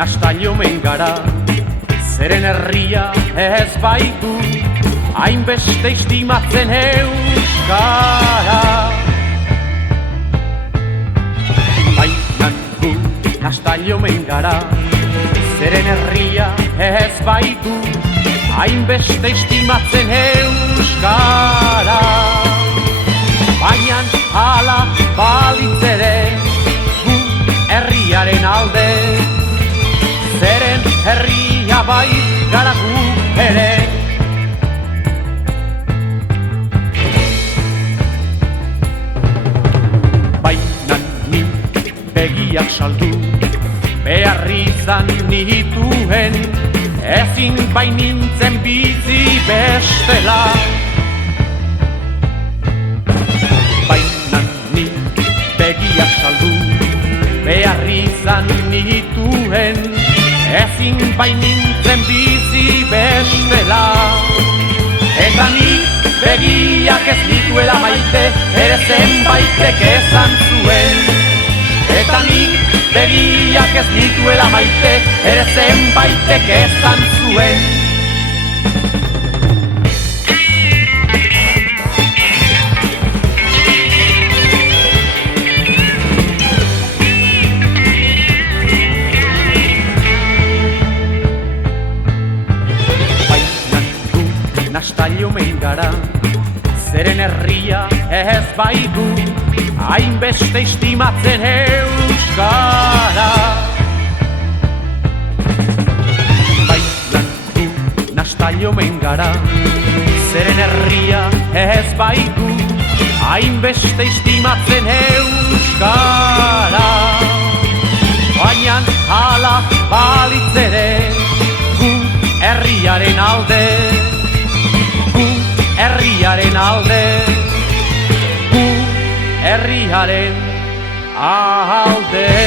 nastailo mengara, zeren herria ez baitu, hainbeste estimatzen euskara. Baina gu nastailo mengara, zeren herria ez baitu, hainbeste estimatzen euskara. Baina hala balitz ere, gu herriaren alde, zeren herria bai gara gu ere. Baina ni begiak saldu, behar izan nituen, ezin bainintzen bizi bestela. Baina ni begiak saldu, behar izan nituen, ezin bainintzen bizi bestela. Eta ni begiak ez nituela maite, ere zenbaitek esan zuen. Eta ni begiak ez nituela maite, ere zenbaitek esan zuen. Nastailo mengara, zeren herria ez baitu, hainbeste estimatzen euskara. Baina gu nastailo mengara, zeren herria ez baitu, hainbeste estimatzen euskara. Baina hala balitz ere, gu herriaren alde, herriaren alde, gu herriaren alde.